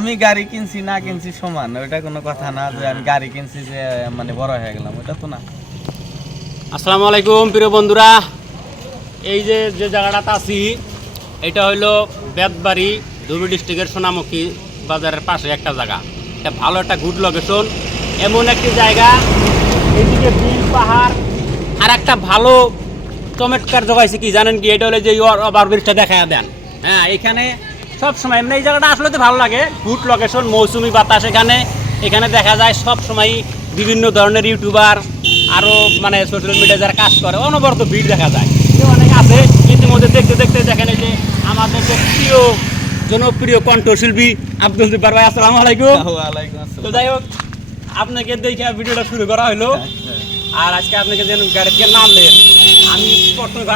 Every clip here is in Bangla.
আমি গাড়ি কিনছি, না কিনছি সমান, ওইটা কোনো কথা না যে আমি গাড়ি কিনছি যে মানে বড় হয়ে গেলাম ওটা তো না। আসসালামু আলাইকুম, প্রিয় বন্ধুরা। এই যে যে জায়গাটাতে আছি, এটা হইল বেতবাড়ি ধুবড়ি ডিস্ট্রিক্টের সোনামুখী বাজারের পাশে একটা জায়গা। এটা ভালো একটা গুড লোকেশন এমন একটি জায়গা এইদিকে বিল, পাহাড় আর একটা ভালো চমৎকার জোগাইছে কি জানেন কি? এটা হলো যে ওভার ব্রিজটা দেখা দেন। হ্যাঁ এখানে সব সময় এমনি এই জায়গাটা আসলে তো ভালো লাগে। গুড লোকেশন মৌসুমি বাতাস এখানে। এখানে দেখা যায় সব সময় বিভিন্ন ধরনের ইউটিউবার আরও মানে সোশ্যাল মিডিয়ায় যারা কাজ করে অনবরত ভিড় দেখা যায়। অনেক আছে ইতিমধ্যে দেখতে দেখতে দেখেন এই যে আমাদের যে প্রিয় জনপ্রিয় কণ্ঠশিল্পী আব্দুল জব্বার ভাই আসসালামু আলাইকুম। তো আসসালাম। যাই হোক আপনাকে দেখে ভিডিওটা শুরু করা হলো। আর আজকে আপনাকে যেন গাড়ি নাম নামলেন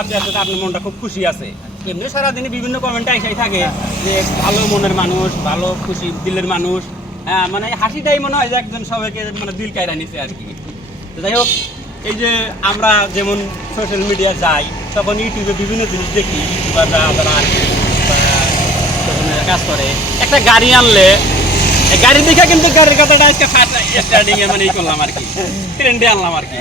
আমি প্রথমে আপনার মনটা খুব খুশি আছে। এমনি সারাদিনে বিভিন্ন কমেন্টে এসেই থাকে যে ভালো মনের মানুষ, ভালো খুশি দিলের মানুষ। হ্যাঁ মানে হাসিটাই মনে হয় যে একজন সবাইকে মানে দিল কায়রা নিছে আর কি। যাই হোক, এই যে আমরা যেমন সোশ্যাল মিডিয়া যাই, তখন ইউটিউবে বিভিন্ন জিনিস দেখি ইউটিউবাররা যারা আর কি কাজ করে, একটা গাড়ি আনলে গাড়ি দেখে কিন্তু গাড়ির কথাটা আজকে ফার্স্ট স্টার্টিং এ মানে ই করলাম আর কি ট্রেন্ডে আনলাম আর কি।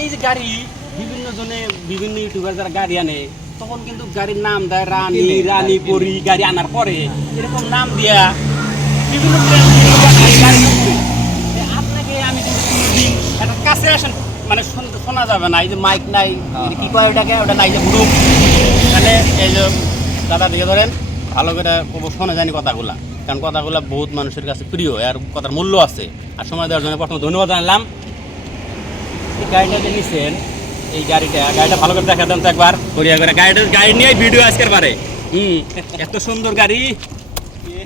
এই যে গাড়ি বিভিন্ন জনে বিভিন্ন ইউটিউবার যারা গাড়ি আনে তখন কিন্তু গাড়ির নাম দেয় রানী রানী। পরি গাড়ি আনার পরে এরকম নাম দিয়া বিভিন্ন আপনাকে আমি একটা কাছে আসেন মানে শোনা যাবে না এই যে মাইক নাই হ্যাঁ, কি কয় ওটাকে ওটা নাই যে গ্রুপ মানে এই যে দাদা দিকে ধরেন ভালো করে শোনা জানি কথাগুলা কারণ কথাগুলা বহুত মানুষের কাছে প্রিয় আর কথার মূল্য আছে। আর সময় দেওয়ার জন্য প্রথমে ধন্যবাদ জানালাম। এই গাড়িটা যে নিছেন এই গাড়িটা গাড়িটা ভালো করে দেখা দেন তো একবার। করিয়া করে। গাড়িটা গাড়ি নিয়ে ভিডিও আজকের পারে হুম এত সুন্দর গাড়ি।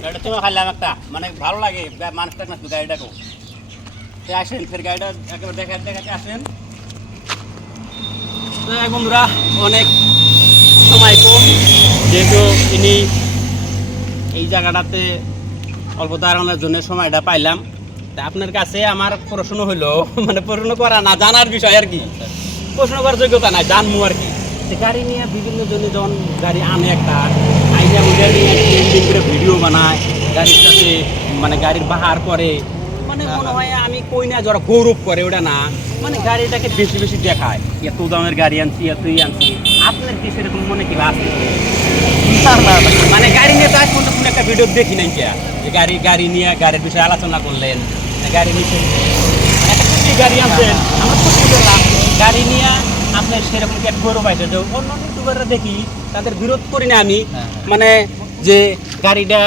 গাড়িটা তুমি খাইলাম একটা। মানে ভালো লাগে মানুষটা না গাড়িটাকেও। তো আসেন ফের গাড়িটা একেবারে দেখা দেখাতে আসেন। তো বন্ধুরা অনেক সময় কম। যেহেতু ইনি এই জায়গাটাতে অল্প দাঁড়ানোর জন্য সময়টা পাইলাম। তা আপনার কাছে আমার প্রশ্ন হলো মানে প্রশ্ন করা না জানার বিষয় আর কি। প্রশ্ন করার যোগ্যতা নাই জানব আর কি। গাড়ি নিয়ে বিভিন্ন জনে যখন গাড়ি আনে একটা আইনা উইনা নিয়ে ট্রেন্ডিং করে ভিডিও বানায় গাড়ির সাথে মানে গাড়ির বাহার করে। মানে মনে হয়। আমি কই না যারা গৌরব করে ওটা না। মানে গাড়িটাকে বেশি বেশি দেখায়। এত দামের গাড়ি আনছি এতই আনছি। আপনার কি সেরকম মনে কি আছে মানে গাড়ি নিয়ে তো আজ পর্যন্ত কোনো একটা ভিডিও দেখি নাই কে? গাড়ি গাড়ি নিয়ে গাড়ির বিষয়ে আলোচনা করলেন গাড়ি নিয়ে মানে গাড়ি আনছেন। আমার খুশি পেলাম গাড়ি নিয়ে আপনার সেরকম কি একটা গৌরব পাইছে? যে অন্য ইউটিউবাররা দেখি তাদের বিরোধ করি না আমি। হ্যাঁ, হ্যাঁ। মানে যে গাড়িটা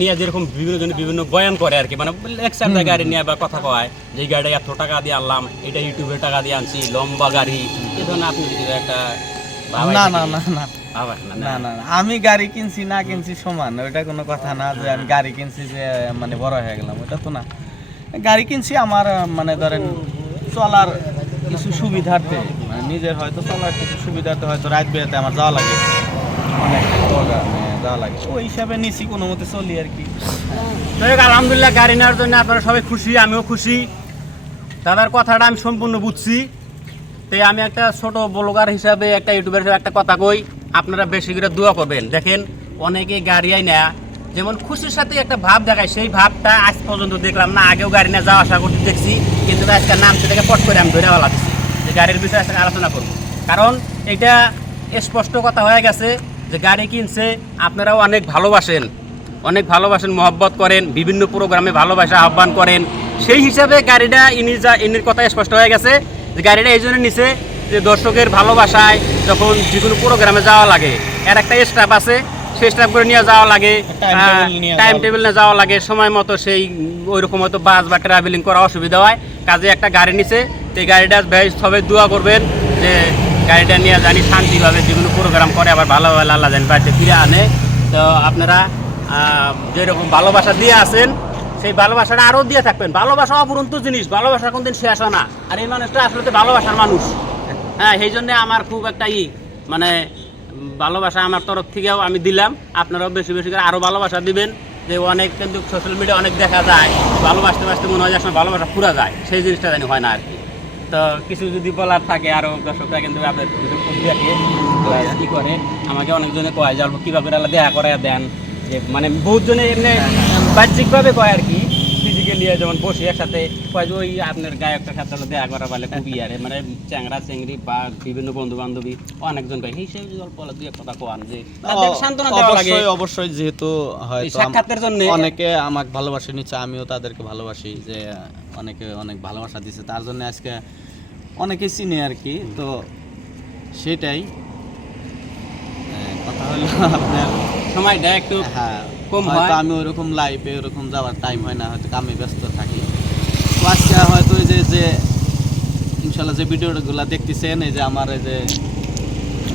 নিয়ে যেরকম বিভিন্ন জন বিভিন্ন বয়ান করে আর কি। মানে লেকচার দেয় গাড়ি নিয়ে বা কথা কয় যে এই গাড়িটা এত টাকা দিয়ে আনলাম এটা ইউটিউবে টাকা দিয়ে আনছি লম্বা গাড়ি। এই ধরনের আপনি যদি একটা না না না না। না, না? না না, আমি গাড়ি কিনছি না কিনছি সমান। ওইটা কোনো কথা না যে আমি গাড়ি কিনছি যে মানে বড় হয়ে গেলাম। ওটা তো না। গাড়ি কিনছি আমার মানে ধরেন চলার কিছু সুবিধার্থে। মানে নিজের হয়তো চলার কিছু সুবিধার্থে হয়তো রাত বেরাতে আমার যাওয়া লাগে। অনেক প্রোগ্রামে যাওয়া লাগে। ওই হিসাবে নিছি কোনো মতে চলি আর কি। যাই হোক, আলহামদুলিল্লাহ গাড়ি নেওয়ার জন্য আপনারা সবাই খুশি আমিও খুশি। দাদার কথাটা আমি সম্পূর্ণ বুঝছি। তো আমি একটা ছোট ব্লগার হিসাবে একটা ইউটিউবার হিসাবে একটা কথা কই আপনারা বেশি করে দোয়া করবেন। দেখেন অনেকে গাড়ি আই না যেমন খুশির সাথে একটা ভাব দেখায়, সেই ভাবটা আজ পর্যন্ত দেখলাম না, আগেও গাড়ি নিয়ে যাওয়া আসা করতে দেখছি, কিন্তু আজকে নাম থেকে পট করে আমি ধরে যে গাড়ির বিষয়ে আজকে আলোচনা করব। কারণ এটা স্পষ্ট কথা হয়ে গেছে যে গাড়ি কিনছে, আপনারাও অনেক ভালোবাসেন অনেক ভালোবাসেন, মহব্বত করেন, বিভিন্ন প্রোগ্রামে ভালোবাসা আহ্বান করেন। সেই হিসাবে গাড়িটা ইনি যা ইনির কথা স্পষ্ট হয়ে গেছে যে গাড়িটা এই জন্য নিছে যে দর্শকের ভালোবাসায় যখন যে কোনো প্রোগ্রামে যাওয়া লাগে, এর একটা স্টাফ আছে। সেই করে নিয়ে যাওয়া লাগে টাইম টেবিল নিয়ে যাওয়া লাগে। সময় মতো সেই ওই রকম হয়তো বাস বা ট্রাভেলিং করা অসুবিধা হয়। কাজে একটা গাড়ি নিছে সেই গাড়িটা ভাই সবাই দোয়া করবেন যে গাড়িটা নিয়ে জানি শান্তিভাবে যে কোনো প্রোগ্রাম করে আবার ভালোভাবে আল্লাহ জানি বাড়িতে ফিরে আনে। তো আপনারা আহ, যেরকম ভালোবাসা দিয়ে আছেন সেই ভালোবাসাটা আরও দিয়ে থাকবেন। ভালোবাসা অপরন্ত জিনিস ভালোবাসা কোনদিন শেষ হয় না। আর এই মানুষটা আসলে ভালোবাসার মানুষ। হ্যাঁ সেই জন্য আমার খুব একটা ই মানে ভালোবাসা আমার তরফ থেকেও আমি দিলাম। আপনারাও বেশি বেশি করে আরও ভালোবাসা দিবেন। যে অনেক কিন্তু সোশ্যাল মিডিয়া অনেক দেখা যায়, ভালোবাসতে বাসতে মনে হয় আসলে ভালোবাসা পুরা যায়। সেই জিনিসটা জানি হয় না আর কি। তো কিছু যদি বলার থাকে আরও দর্শকরা কিন্তু আপনার যদি খুব দেখে কি করে, আমাকে অনেকজনে কয় যে অল্প কীভাবে দেখা করে দেন? যে মানে বহুত জনে এমনি বাহ্যিকভাবে কয় আর কি। ফিজিক্যালি যেমন বসে একসাথে ওই আপনার গায়কটার সাথে হলো দেখা করা বলে খুবই আরে মানে চ্যাংরা চেংড়ি বা বিভিন্ন বন্ধু বান্ধবী অনেকজন হিসেবে যদি অল্প অল্প দুই কথা কোয়ান যে সান্ত্বনা দেওয়া লাগে। অবশ্যই যেহেতু হয়তো সাক্ষাতের জন্য অনেকে আমাকে ভালোবাসে নিচ্ছে আমিও তাদেরকে ভালোবাসি যে অনেকে অনেক ভালোবাসা দিছে তার জন্য আজকে অনেকে চিনে আর কি তো সেটাই। কথা হলো আপনার সময়টা একটু। হ্যাঁ কম হয়তো হয়। আমি ওরকম লাইফে ওরকম যাওয়ার টাইম হয় না হয়তো কামে ব্যস্ত থাকি। তো আজকে হয়তো এই যে যে ইনশাল্লাহ যে ভিডিওগুলো দেখতেছেন এই যে আমার এই যে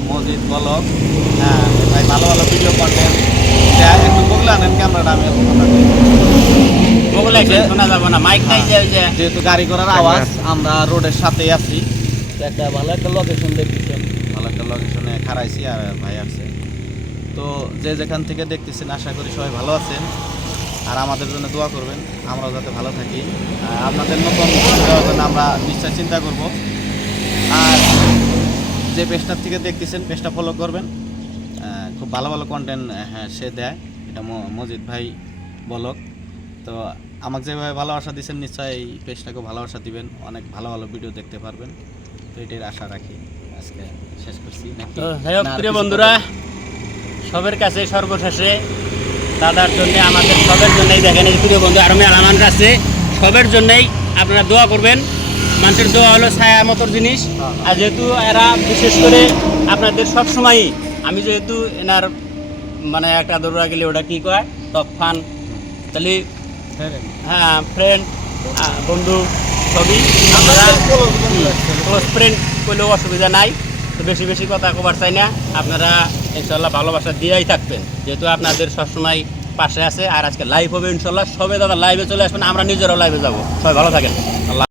মসজিদ বলক হ্যাঁ ভাই ভালো ভালো ভিডিও কন্টেন্ট একটু বগলে আনেন ক্যামেরাটা আমি। শোনা যাবে না। মাইক নাই যে যেহেতু গাড়ি করার আওয়াজ আমরা রোডের সাথেই আছি। একটা ভালো একটা লোকেশন দেখতেছেন। ভালো একটা লোকেশনে খারাইছি আর ভাই আছে তো যে যেখান থেকে দেখতেছেন আশা করি সবাই ভালো আছেন। আর আমাদের জন্য দোয়া করবেন আমরাও যাতে ভালো থাকি। আপনাদের নতুন দেওয়ার জন্য আমরা নিশ্চয় চিন্তা করব। আর যে পেজটার থেকে দেখতেছেন পেজটা ফলো করবেন। খুব ভালো ভালো কন্টেন্ট হ্যাঁ সে দেয়। এটা মজিদ ভাই বলক। তো আমাকে যেভাবে ভালোবাসা দিচ্ছেন নিশ্চয়ই এই পেজটাকে ভালোবাসা দিবেন। অনেক ভালো ভালো ভিডিও দেখতে পারবেন। তো এটাই আশা রাখি। আজকে শেষ করছি। প্রিয় বন্ধুরা? সবের কাছে সর্বশেষে দাদার জন্য, আমাদের সবের জন্যই দেখেন এই প্রিয় বন্ধু আরও আলামান আছে, সবের জন্যই আপনারা দোয়া করবেন। মানুষের দোয়া হলো ছায়া মতোর জিনিস। আর যেহেতু এরা বিশেষ করে আপনাদের সব সময়ই আমি যেহেতু এনার মানে একটা দৌড়া গেলে ওটা কি কয়? তফান তাহলে হ্যাঁ ফ্রেন্ড বন্ধু সবই। আমরা ক্লোজ ফ্রেন্ড করলেও অসুবিধা নাই। তো বেশি বেশি কথা কবার চাই না। আপনারা ইনশাল্লাহ ভালোবাসা দিয়েই থাকবেন। যেহেতু আপনাদের সবসময় পাশে আছে, আর আজকে লাইভ হবে ইনশাল্লাহ সবে দাদা লাইভে চলে আসবেন, আমরা নিজেরাও লাইভে যাব। সবাই ভালো থাকেন। আল্লাহ